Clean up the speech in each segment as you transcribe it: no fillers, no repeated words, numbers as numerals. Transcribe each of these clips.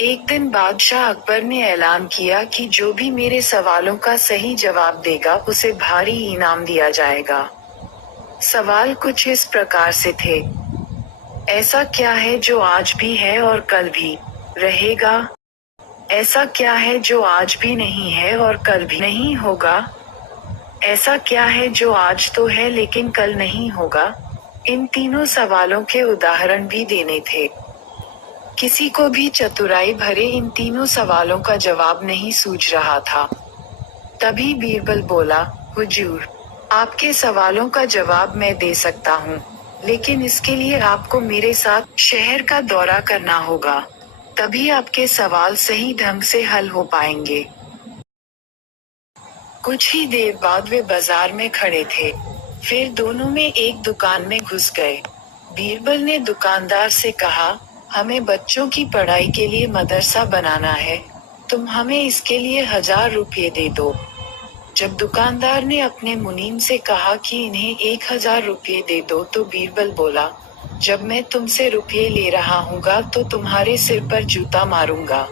एक दिन बादशाह अकबर ने ऐलान किया कि जो भी मेरे सवालों का सही जवाब देगा उसे भारी इनाम दिया जाएगा। सवाल कुछ इस प्रकार से थे। ऐसा क्या है जो आज भी है और कल भी रहेगा? ऐसा क्या है जो आज भी नहीं है और कल भी नहीं होगा? ऐसा क्या है जो आज तो है लेकिन कल नहीं होगा? इन तीनों सवालों के उदाहरण भी देने थे। किसी को भी चतुराई भरे इन तीनों सवालों का जवाब नहीं सूझ रहा था। तभी बीरबल बोला, हुजूर, आपके सवालों का जवाब मैं दे सकता हूँ, लेकिन इसके लिए आपको मेरे साथ शहर का दौरा करना होगा। तभी आपके सवाल सही ढंग से हल हो पाएंगे। कुछ ही देर बाद वे बाजार में खड़े थे। फिर दोनों में एक दुकान में घुस गए। बीरबल ने दुकानदार से कहा, हमें बच्चों की पढ़ाई के लिए मदरसा बनाना है, तुम हमें इसके लिए 1000 रुपये दे दो। जब दुकानदार ने अपने मुनीम से कहा कि इन्हें 1000 रुपये दे दो तो बीरबल बोला, जब मैं तुमसे रुपये ले रहा हूँगा तो तुम्हारे सिर पर जूता मारूंगा।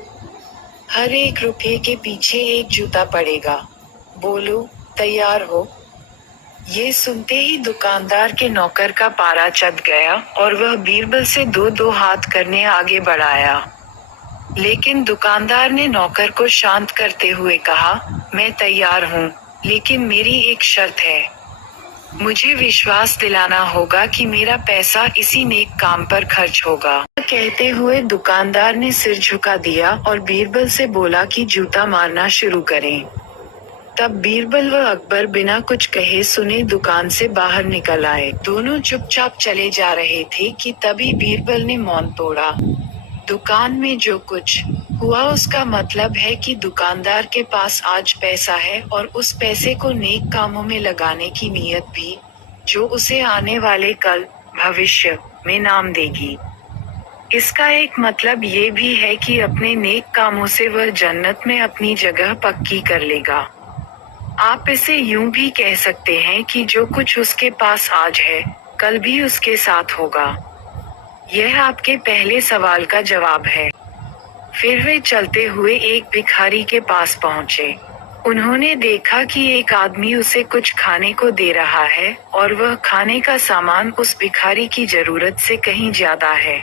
हर 1 रुपये के पीछे 1 जूता पड़ेगा। बोलो, तैयार हो? ये सुनते ही दुकानदार के नौकर का पारा चढ़ गया और वह बीरबल से 2-2 हाथ करने आगे बढ़ाया। लेकिन दुकानदार ने नौकर को शांत करते हुए कहा, मैं तैयार हूँ, लेकिन मेरी एक शर्त है। मुझे विश्वास दिलाना होगा कि मेरा पैसा इसी नेक काम पर खर्च होगा। कहते हुए दुकानदार ने सिर झुका दिया और बीरबल से बोला कि जूता मारना शुरू करें। तब बीरबल व अकबर बिना कुछ कहे सुने दुकान से बाहर निकल आए। दोनों चुपचाप चले जा रहे थे कि तभी बीरबल ने मौन तोड़ा। दुकान में जो कुछ हुआ उसका मतलब है कि दुकानदार के पास आज पैसा है और उस पैसे को नेक कामों में लगाने की नीयत भी, जो उसे आने वाले कल, भविष्य में नाम देगी। इसका एक मतलब ये भी है कि अपने नेक कामों से वह जन्नत में अपनी जगह पक्की कर लेगा। आप इसे यूं भी कह सकते हैं कि जो कुछ उसके पास आज है, कल भी उसके साथ होगा। यह आपके पहले सवाल का जवाब है। फिर वे चलते हुए एक भिखारी के पास पहुंचे। उन्होंने देखा कि एक आदमी उसे कुछ खाने को दे रहा है और वह खाने का सामान उस भिखारी की जरूरत से कहीं ज्यादा है।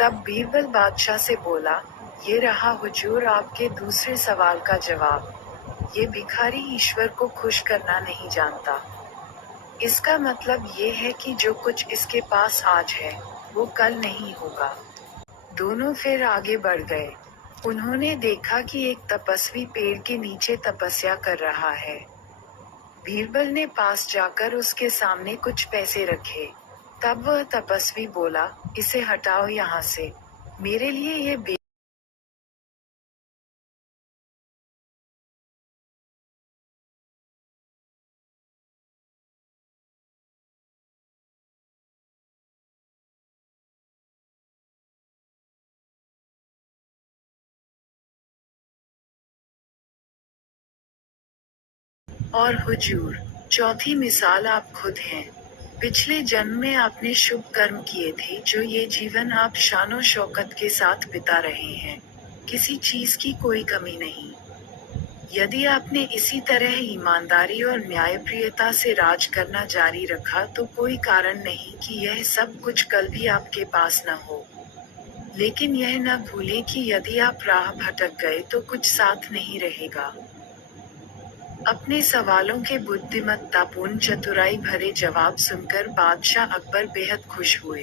तब बीरबल बादशाह से बोला, ये रहा हुजूर आपके दूसरे सवाल का जवाब। ये भिखारी ईश्वर को खुश करना नहीं जानता। इसका मतलब ये है कि जो कुछ इसके पास आज है, वो कल नहीं होगा। दोनों फिर आगे बढ़ गए। उन्होंने देखा कि एक तपस्वी पेड़ के नीचे तपस्या कर रहा है। बीरबल ने पास जाकर उसके सामने कुछ पैसे रखे। तब वह तपस्वी बोला, इसे हटाओ यहाँ से, मेरे लिए ये और हुजूर, चौथी मिसाल आप खुद हैं। पिछले जन्म में आपने शुभ कर्म किए थे जो ये जीवन आप शानो शौकत के साथ बिता रहे हैं। किसी चीज की कोई कमी नहीं। यदि आपने इसी तरह ईमानदारी और न्यायप्रियता से राज करना जारी रखा तो कोई कारण नहीं कि यह सब कुछ कल भी आपके पास न हो। लेकिन यह न भूलें कि यदि आप राह भटक गए तो कुछ साथ नहीं रहेगा। अपने सवालों के बुद्धिमत्तापूर्ण चतुराई भरे जवाब सुनकर बादशाह अकबर बेहद खुश हुए।